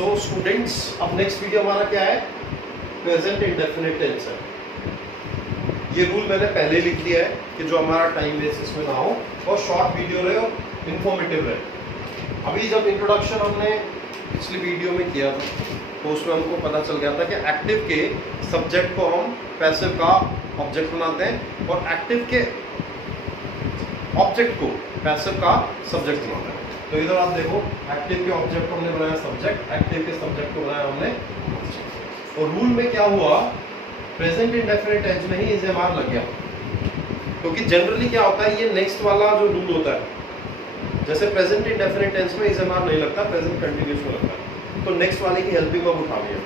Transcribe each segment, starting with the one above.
So students, अब next video हमारा क्या है? प्रेजेंट इंडेफिनिट टेंस है। ये रूल मैंने पहले लिख दिया है कि जो हमारा टाइम वेस्ट इसमें ना हो और शॉर्ट वीडियो रहे और इंफॉर्मेटिव रहे। अभी जब इंट्रोडक्शन हमने पिछली वीडियो में किया था तो उसमें हमको पता चल गया था कि एक्टिव के सब्जेक्ट को हम पैसिव का ऑब्जेक्ट बनाते हैं और एक्टिव के ऑब्जेक्ट को पैसिव का सब्जेक्ट बनाते हैं। तो इधर आप देखो, एक्टिव के ऑब्जेक्ट को हमने बनाया सब्जेक्ट, एक्टिव के सब्जेक्ट को बनाया हमने ऑब्जेक्ट। और रूल में क्या हुआ, प्रेजेंट इंडेफिनिट टेंस में ही इज़ेमार लग गया। क्योंकि जनरली क्या होता है, ये नेक्स्ट वाला जो रूल होता है, जैसे प्रेजेंट इंडेफिनिट टेंस में इज़ेमार नहीं लगता, प्रेजेंट कंटिन्यूअस में लगता है। तो नेक्स्ट वाले की हेल्पिंग वर्ब उठा लिया,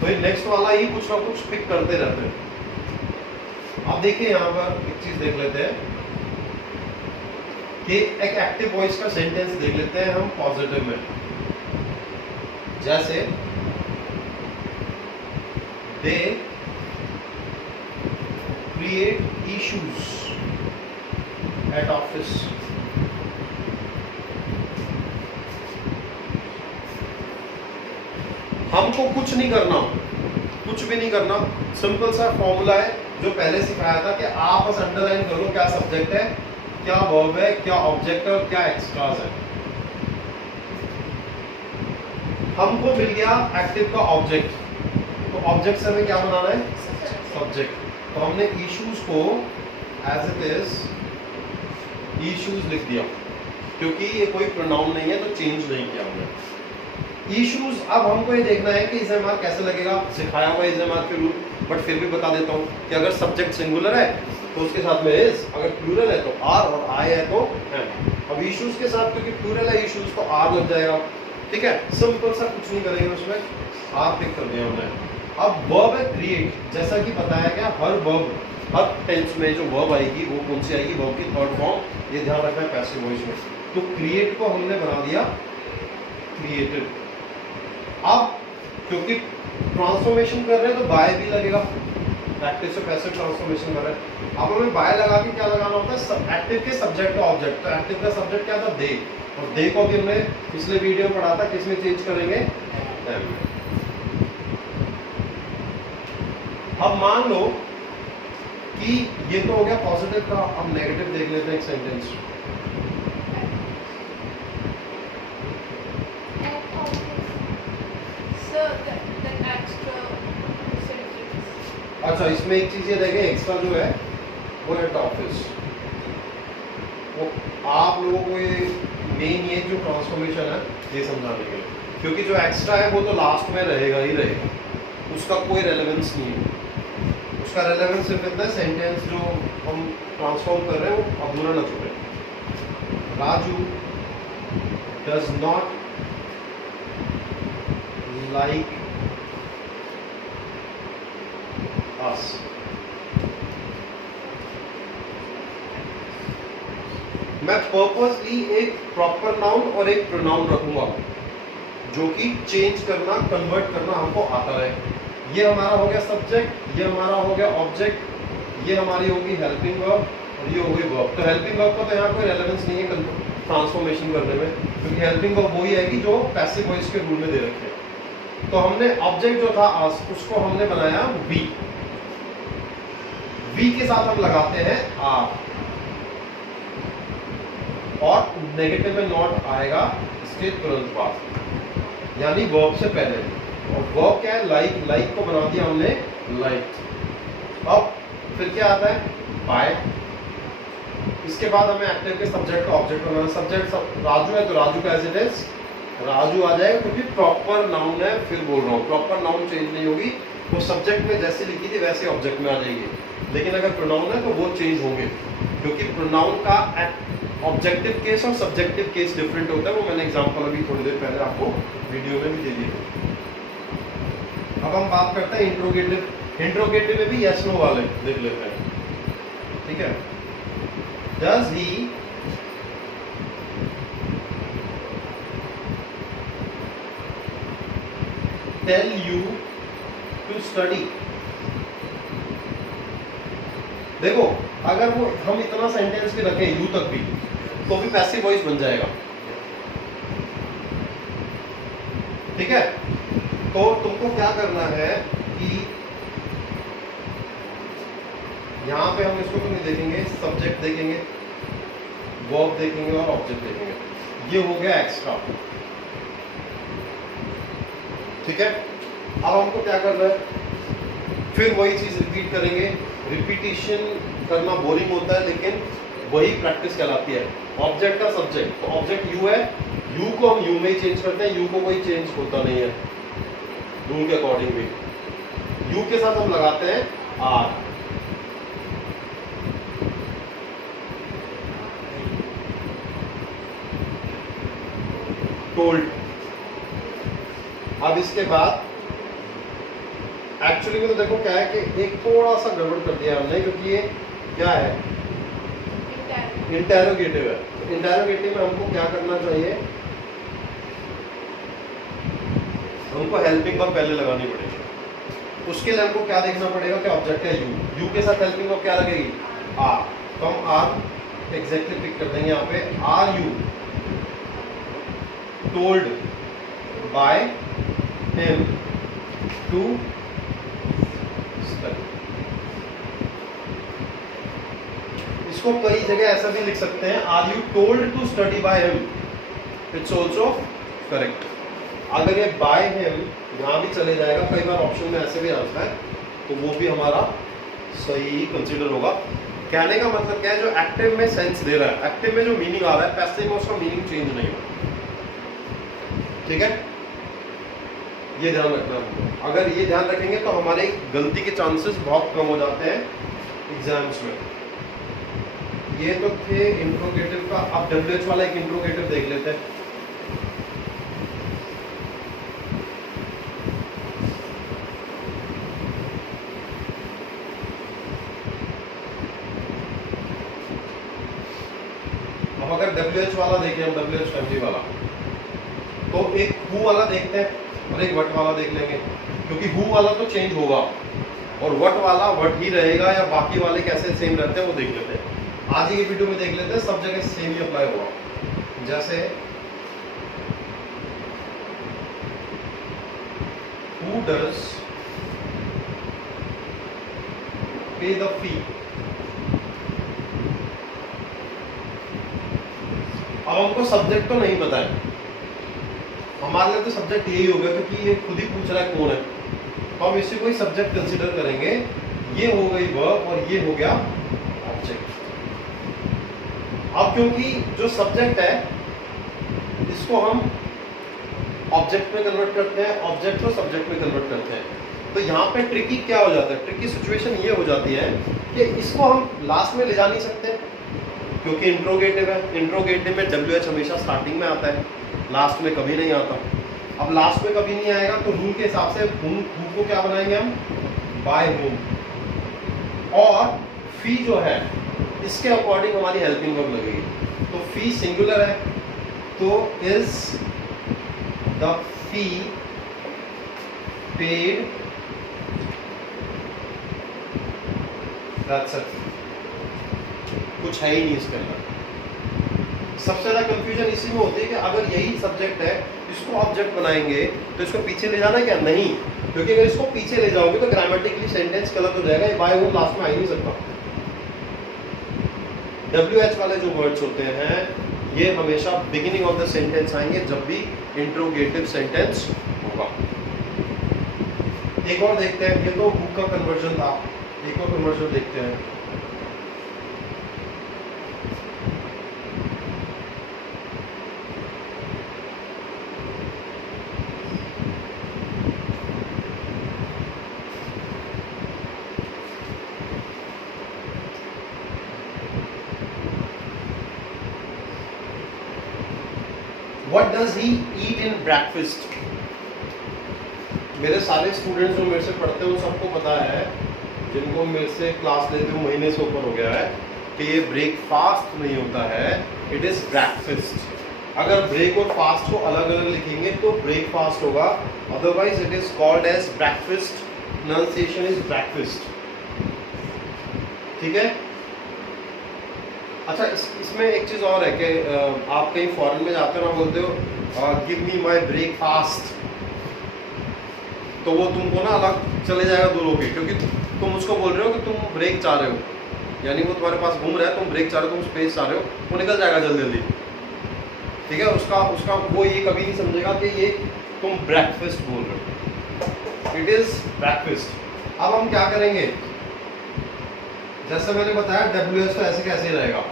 तो ये नेक्स्ट वाला ही कुछ ना कुछ पिक करते रहते हैं। अब देखिए यहाँ पर एक चीज देख लेते हैं कि एक एक्टिव वॉइस का सेंटेंस देख लेते हैं हम पॉजिटिव में। जैसे they create issues at office. हमको कुछ नहीं करना, कुछ भी नहीं करना, सिंपल सा फॉर्मूला है जो पहले सिखाया था कि आप बस अंडरलाइन कर लो क्या सब्जेक्ट है, क्या वर्ब है, क्या ऑब्जेक्ट है और क्या एक्स्ट्रास है। हमको मिल गया एक्टिव का ऑब्जेक्ट, तो ऑब्जेक्ट से हमें क्या बनाना है? सब्जेक्ट। तो हमने इश्यूज को एज इट इज इश्यूज लिख दिया, क्योंकि ये कोई प्रोनाउन नहीं है तो चेंज नहीं किया हमने। इश्यूज, अब हमको ये देखना है कि इज़ेमार कैसे लगेगा। सिखाया हुआ इज़ेमार के रूल, बट फिर भी बता देता हूँ कि अगर सब्जेक्ट सिंगुलर है तो उसके साथ में इज, अगर प्लूरल है तो आर और आई है तो एम। अब इश्यूज के साथ क्योंकि प्लूरल है इश्यूज तो आर लग जाएगा, ठीक है। सिंपल सा, कुछ नहीं करेंगे उसमें, आर पिक कर दिया हमने। अब वर्ब है क्रिएट, जैसा कि बताया गया हर वर्ब, हर टेंस में जो वर्ब आएगी वो कौन सी आएगी? वर्ब की थर्ड फॉर्म, ये ध्यान रखना है पैसिव वॉइस में। तो क्रिएट को हमने बना दिया क्रिएटेड। अब क्योंकि ट्रांसफॉर्मेशन कर रहे हैं तो बाय भी लगेगा, एक्टिव से पैसिव ट्रांसफॉर्मेशन कर रहे हैं। अब हमें बाय लगा के क्या लगाना होता है? एक्टिव के सब्जेक्ट का ऑब्जेक्ट। तो एक्टिव का सब्जेक्ट क्या था? दे, और दे को भी हमने पिछले वीडियो में पढ़ा था, किसमें चेंज करेंगे? एम में। अब मान लो कि ये तो हो गया पॉजिटिव का, अब नेगेटिव देख लेते हैं एक सेंटेंस। अच्छा, इसमें एक चीज ये देखें, एक्स्ट्रा जो है वो एट ऑफिस। वो आप लोगों को ये मेन ये जो ट्रांसफॉर्मेशन है ये समझाने के लिए, क्योंकि जो एक्स्ट्रा है वो तो लास्ट में रहेगा ही रहेगा, उसका कोई रेलेवेंस नहीं है। उसका रेलेवेंस सिर्फ इतना है, सेंटेंस जो हम ट्रांसफॉर्म कर रहे हैं वो अधूरा न छूटे। Raju does not like us। मैं पर्पसली एक प्रॉपर नाउन और एक प्रोनाउन रखूंगा जो कि चेंज करना, कन्वर्ट करना हमको आता है। ये हमारा हो गया सब्जेक्ट, ये हमारा हो गया ऑब्जेक्ट, ये हमारी होगी हेल्पिंग वर्ब और ये हो गई वर्ब। तो हेल्पिंग वर्ब का तो यहाँ कोई रेलेवेंस नहीं है ट्रांसफॉर्मेशन करने में, क्योंकि हेल्पिंग वर्ब वही आएगी जो पैसिव वॉइस के रूल में दे रखे हैं। तो हमने ऑब्जेक्ट जो था उसको हमने बनाया बी, वी के साथ हम लगाते हैं आर, और नेगेटिव में नॉट आएगा इसके तुरंत बाद, यानी वर्ब से पहले। और वर्ब क्या है? लाइक। लाइक को बना दिया हमने लाइक। अब फिर क्या आता है? बाय। इसके बाद हमें एक्टिव के सब्जेक्ट का ऑब्जेक्ट बनाना। सब्जेक्ट राजू है तो राजू का एज इट इज राजू आ जाएगा, क्योंकि प्रॉपर नाउन है। फिर बोल रहा हूँ प्रॉपर नाउन चेंज नहीं होगी, वो सब्जेक्ट में जैसे लिखी थी वैसे ऑब्जेक्ट में आ जाएगी। लेकिन अगर प्रोनाउन है तो वो चेंज होंगे, क्योंकि प्रोनाउन का ऑब्जेक्टिव केस और सब्जेक्टिव केस डिफरेंट होता है। वो मैंने एग्जांपल अभी थोड़ी देर पहले आपको वीडियो में भी दे दिया। अब हम बात करते हैं इंट्रोगेटिव। इंट्रोगेटिव में भी यस नो वाले देख लेते हैं, ठीक है। Does he tell you to study? देखो, अगर वो हम इतना सेंटेंस भी रखें यू तक भी, तो भी पैसिव वॉइस बन जाएगा, ठीक है, तो तुमको क्या करना है कि यहाँ पे हम इसको तो नहीं देखेंगे, सब्जेक्ट देखेंगे, वर्ब देखेंगे और ऑब्जेक्ट देखेंगे। ये हो गया एक्स्ट्रा। ठीक है, अब हमको क्या करना है, फिर वही चीज रिपीट करेंगे। रिपीटिशन करना बोरिंग होता है, लेकिन वही प्रैक्टिस कहलाती है। ऑब्जेक्ट का सब्जेक्ट, तो ऑब्जेक्ट यू है, यू को हम यू में ही चेंज करते हैं, यू को कोई चेंज होता नहीं है रूल के अकॉर्डिंग भी। यू के साथ हम लगाते हैं आर। टोल्ड। अब इसके बाद एक्चुअली में तो देखो क्या है कि एक थोड़ा सा गड़बड़ कर दिया हमने, क्योंकि ये क्या है, इंटेरोगेटिव है। तो इंटेरोगेटिव में हमको क्या करना चाहिए, हमको हेल्पिंग वर्ब पहले लगानी पड़ेगी। उसके लिए हमको क्या देखना पड़ेगा कि ऑब्जेक्ट है यू, यू के साथ हेल्पिंग वर्ब क्या लगेगी, आर। तो हम आर एग्जैक्टली पिक कर देंगे यहाँ पे। Are you told by him to study. इसको कई जगह ऐसा भी लिख सकते हैं, are you told to study by him, it's also correct. अगर ये बाय हिम यहां भी चले जाएगा, कई बार ऑप्शन में ऐसे भी आता है, तो वो भी हमारा सही कंसीडर होगा। कहने का मतलब क्या है, जो एक्टिव में सेंस दे रहा है, एक्टिव में जो मीनिंग आ रहा है, पैसिव में उसका मीनिंग चेंज नहीं होगा। ठीक है, ये ध्यान रखना है। अगर ये ध्यान रखेंगे तो हमारे गलती के चांसेस बहुत कम हो जाते हैं एग्जाम्स में। ये तो थे इंट्रोगेटिव का। अब डब्ल्यूएच वाला एक इंट्रोगेटिव देख लेते हैं। अब अगर डब्ल्यूएच वाला देखें हम, डब्ल्यूएच फैमिली वाला, तो एक हु वाला देखते हैं और एक वट वाला देख लेंगे, क्योंकि हु वाला तो चेंज होगा और वट वाला वट ही रहेगा, या बाकी वाले कैसे सेम रहते हैं वो देख लेते हैं। आज की वीडियो में देख लेते हैं, सब जगह सेम ही अप्लाई होगा। जैसे हु डज पे द फी। अब हमको सब्जेक्ट तो नहीं पता है, हमारे लिए तो सब्जेक्ट यही होगा, क्योंकि ये खुद ही पूछ रहा है कौन है, तो हम इसे कोई सब्जेक्ट कंसीडर करेंगे। ये हो गई वर्ब और ये हो गया ऑब्जेक्ट। अब क्योंकि जो सब्जेक्ट है इसको हम ऑब्जेक्ट में कन्वर्ट करते हैं, ऑब्जेक्ट को सब्जेक्ट में कन्वर्ट करते हैं, तो यहाँ पे ट्रिकी क्या हो जाता है, ट्रिकी सिचुएशन ये हो जाती है कि इसको हम लास्ट में ले जा नहीं सकते, क्योंकि इंट्रोगेटिव है। इंट्रोगेटिव में डब्ल्यूएच हमेशा स्टार्टिंग में आता है, लास्ट में कभी नहीं आता। अब लास्ट में कभी नहीं आएगा तो रूल के हिसाब से हु को क्या बनाएंगे हम, बाय हुम। और फी जो है इसके अकॉर्डिंग हमारी हेल्पिंग वर्ब लगेगी। तो फी सिंगुलर है, तो is the fee paid, that's it. कुछ है ही नहीं इसके अंदर। सबसे ज्यादा कंफ्यूजन इसी में होती है कि अगर यही सब्जेक्ट है, इसको ऑब्जेक्ट बनाएंगे तो इसको पीछे ले जाना है क्या, नहीं, क्योंकि अगर इसको पीछे ले जाओगे तो ग्रामेटिकली सेंटेंस गलत हो जाएगा, बाय वो लास्ट में आ ही नहीं सकता। WH वाले जो वर्ड्स होते हैं ये हमेशा बिगिनिंग ऑफ द सेंटेंस आएंगे जब भी इंट्रोगेटिव सेंटेंस होगा। एक और देखते हैं, ये तो हु का कन्वर्जन था, एक और कन्वर्जन देखते हैं। What does he eat in breakfast? मेरे सारे स्टूडेंट्स जो मेरे से पढ़ते हैं वो सबको पता है, जिनको मेरे से क्लास लेते हुए महीने से ऊपर हो गया है, कि ये ब्रेकफास्ट नहीं होता है, इट इज ब्रेकफास्ट। अगर ब्रेक और फास्ट को अलग अलग लिखेंगे तो ब्रेकफास्ट होगा, otherwise it is called as breakfast. Pronunciation is breakfast. ठीक है। अच्छा, इसमें एक चीज़ और है कि आप कहीं फॉरेन में जाते हो ना, बोलते हो गिव मी माई ब्रेकफास्ट, तो वो तुमको ना अलग चले जाएगा दूर होके, क्योंकि तुम उसको बोल रहे हो कि तुम ब्रेक चाह रहे हो, यानी वो तुम्हारे पास घूम रहा है, तुम ब्रेक चाह रहे हो, तुम स्पेस चाह रहे हो, वो निकल जाएगा जल्दी जल्दी। ठीक है, उसका उसका वो ये कभी नहीं समझेगा कि ये तुम ब्रेकफास्ट बोल रहे हो, इट इज ब्रेकफास्ट। अब हम क्या करेंगे, जैसे मैंने बताया WH तो ऐसे कैसे रहेगा।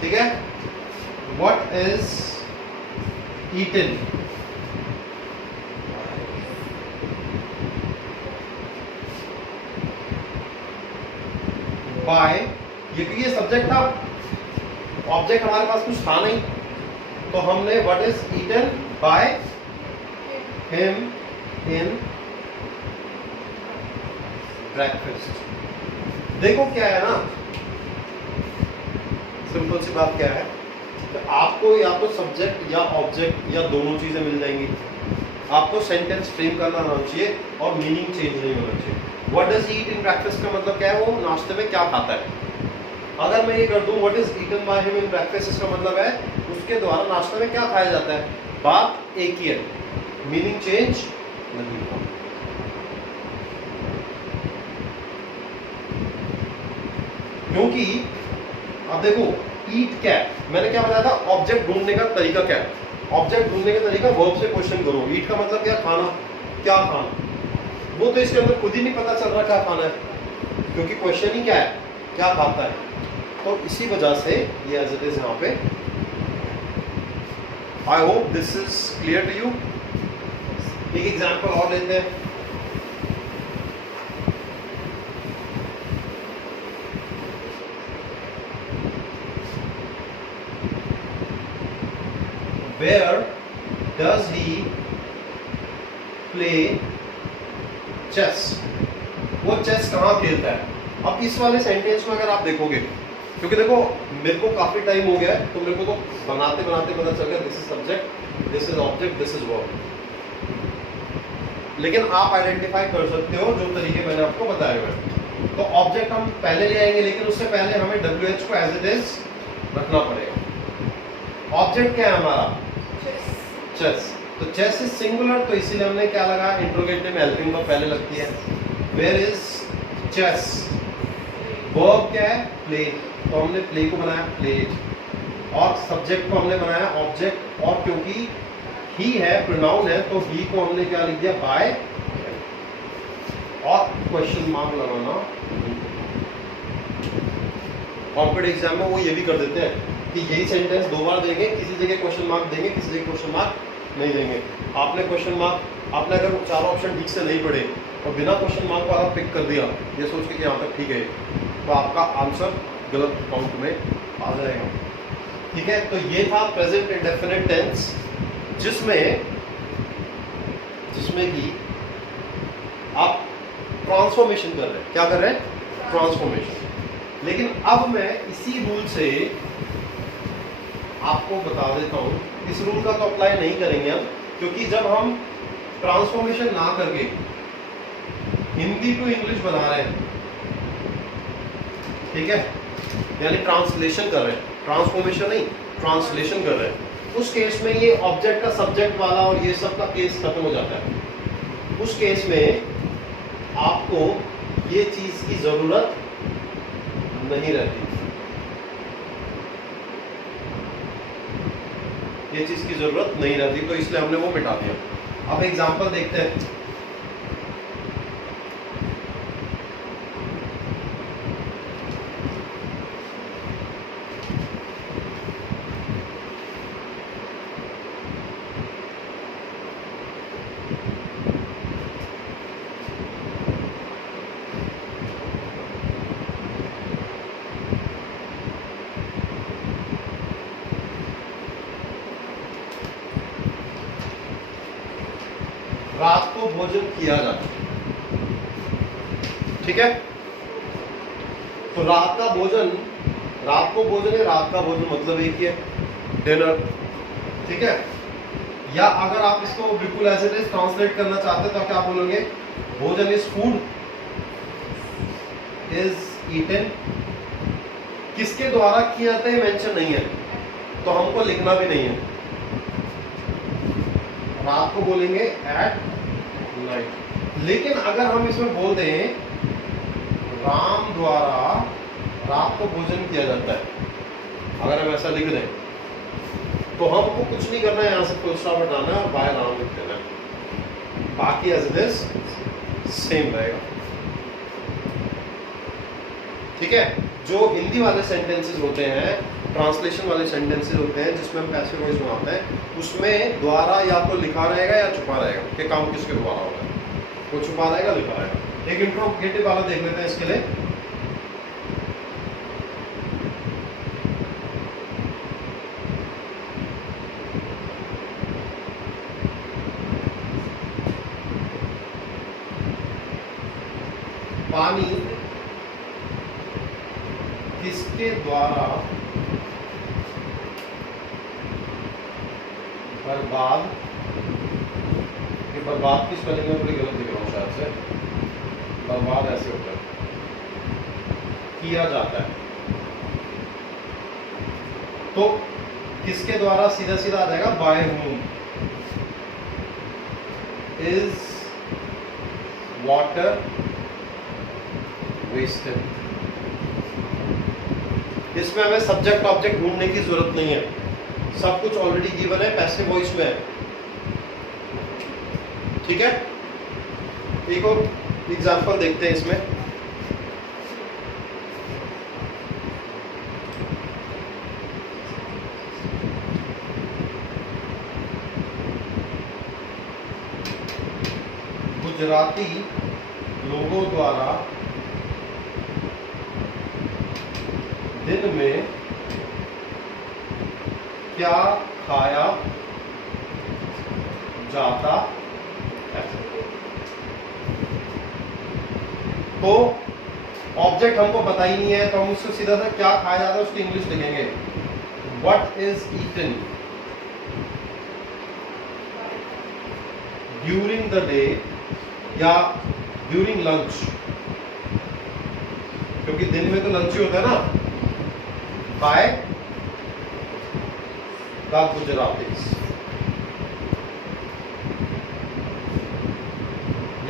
ठीक है, व्हाट इज ईटन, बाय, ये क्योंकि ये सब्जेक्ट था, ऑब्जेक्ट हमारे पास कुछ था नहीं, तो हमने what is eaten by him in breakfast. देखो क्या है ना, सिंपल सी बात क्या है, तो आपको या तो सब्जेक्ट या ऑब्जेक्ट या दोनों चीजें मिल जाएंगी, आपको सेंटेंस फ्रेम करना आना चाहिए और मीनिंग चेंज नहीं होना चाहिए। What does eat in breakfast का मतलब क्या है, वो नाश्ते में क्या खाता है। अगर मैं ये कर दूं what is eaten by him in breakfast, इसका मतलब है उसके द्वारा नाश्ते में क्या खाया जाता है। बात एक ही है, मीनिंग चेंज नहीं हुआ। क्योंकि अब देखो ईट क्या है, मैंने क्या बताया था, ऑब्जेक्ट ढूंढने का तरीका क्या है। ऑब्जेक्ट ढूंढने का तरीका वर्ब से क्वेश्चन करो। ईट का मतलब क्या, खाना, क्या खाना, वो तो इसके अंदर खुद ही नहीं पता चल रहा क्या खाना है, क्योंकि क्वेश्चन ही क्या है, क्या खाता है। तो इसी वजह से ये एज इट इज यहाँ पे। I hope this is clear to you. एक एग्जांपल और लेते हैं। Where does he play chess? वो चेस कहाँ खेलता है। अब इस वाले सेंटेंस में अगर आप देखोगे, क्योंकि देखो मेरे को काफी टाइम हो गया है, तो मेरे को तो बनाते बनाते पता चल गया this is subject, this is object, this is verb. लेकिन आप आइडेंटिफाई कर सकते हो जो तरीके मैंने आपको बताए हुए। तो ऑब्जेक्ट हम पहले ले आएंगे, लेकिन उससे पहले हमें WH को एज इट इज रखना पड़ेगा। ऑब्जेक्ट क्या है हमारा, चेस। तो चेस इज सिंगुलर, तो इसीलिए हमने क्या लगा, इंट्रोगेटिव में हेल्पिंग वर्ब पहले लगती है। वेयर इज चेस, वर्ब क्या है, प्ले, तो हमने प्ले को बनाया प्लेड, और सब्जेक्ट को हमने बनाया ऑब्जेक्ट, और क्योंकि ही है, प्रोनाउन है, तो ही को हमने क्या लिख दिया, बाय, और क्वेश्चन मार्क लगाना। कॉम्पिटेटिव एग्जाम में वो ये भी कर देते हैं कि यही सेंटेंस दो बार देंगे, किसी जगह क्वेश्चन मार्क देंगे, किसी जगह क्वेश्चन मार्क नहीं देंगे। आपने क्वेश्चन मार्क, आपने अगर चारों ऑप्शन ठीक से नहीं पढ़े और बिना क्वेश्चन मार्क को आप पिक कर दिया ये सोच के कि यहाँ तक ठीक है, तो आपका आंसर गलत काउंट में आ जाएगा। ठीक है, तो ये था प्रेजेंट इंडेफिनिट टेंस, जिसमें कि आप ट्रांसफॉर्मेशन कर रहे हैं। क्या कर रहे हैं, ट्रांसफॉर्मेशन। लेकिन अब मैं इसी रूल से आपको बता देता हूं, इस रूल का तो अप्लाई नहीं करेंगे हम, क्योंकि जब हम ट्रांसफॉर्मेशन ना करके हिंदी टू इंग्लिश बना रहे हैं, ठीक है, यानी ट्रांसलेशन कर रहे हैं, ट्रांसफॉर्मेशन नहीं, ट्रांसलेशन कर रहे हैं, उस केस में ये ऑब्जेक्ट का सब्जेक्ट वाला और ये सब का केस खत्म हो जाता है। उस केस में आपको ये चीज की जरूरत नहीं रहती, ये चीज की जरूरत नहीं रहती, तो इसलिए हमने वो मिटा दिया। अब एग्जांपल देखते हैं। रात को भोजन किया जाता है, ठीक है, तो रात का भोजन, रात को भोजन है, रात का भोजन मतलब एक ही है, डिनर, ठीक है। या अगर आप इसको बिल्कुल ऐसे ट्रांसलेट करना चाहते हैं तो क्या बोलोगे, भोजन इज फूड, इज ईटन। किसके द्वारा किया जाता है मेंशन नहीं है, तो हमको लिखना भी नहीं है। रात को बोलेंगे एट नाइट। लेकिन अगर हम इसमें बोल दें राम द्वारा रात को भोजन किया जाता है, अगर हम ऐसा लिख दें तो हमको कुछ नहीं करना है, यहाँ से फुल स्टॉप हटाना है और बाय राम लिख देना है, बाकी एज इट इज सेम रहेगा। ठीक है। जो हिंदी वाले सेंटेंसेस होते हैं, ट्रांसलेशन वाले सेंटेंसेस होते हैं जिसमें हम पैसिव वॉइस बनाते हैं, उसमें द्वारा या तो लिखा रहेगा या छुपा रहेगा कि काम किसके द्वारा हो रहा है, वो छुपा रहेगा लिखा रहेगा। एक इंट्रोगेटिव वाला देख लेते हैं इसके लिए। पानी किसके द्वारा बर्बाद, ये बर्बाद की स्पेलिंग में थोड़ी गलत लिख रहा हूँ शायद से, बर्बाद ऐसे होता है, किया जाता है। तो किसके द्वारा सीधा सीधा आ जाएगा, bye whom is water wasted। इसमें हमें सब्जेक्ट ऑब्जेक्ट ढूंढने की जरूरत नहीं है, सब कुछ ऑलरेडी गिवन है, पैसिव वॉइस में है। ठीक है। एक और एग्जांपल देखते हैं इसमें। गुजराती लोगों द्वारा दिन में क्या खाया जाता है। तो ऑब्जेक्ट हमको पता ही नहीं है, तो हम उससे सीधा सा क्या खाया जाता है उसकी इंग्लिश लिखेंगे, what is eaten during the day या ड्यूरिंग लंच, क्योंकि दिन में तो लंच ही होता है ना, बाय द गुजरातीज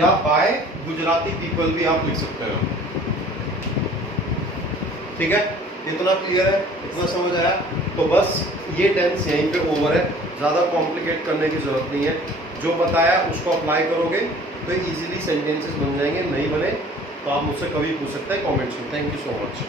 या बाय गुजराती पीपल भी आप लिख सकते हैं। ठीक है। इतना क्लियर है, इतना समझ आया। तो बस ये टेंस यहीं पे ओवर है, ज़्यादा कॉम्प्लिकेट करने की जरूरत नहीं है। जो बताया उसको अप्लाई करोगे तो इजीली सेंटेंसेस बन जाएंगे, नहीं बने तो आप मुझसे कभी पूछ सकते हैं कमेंट्स में। Thank you so much.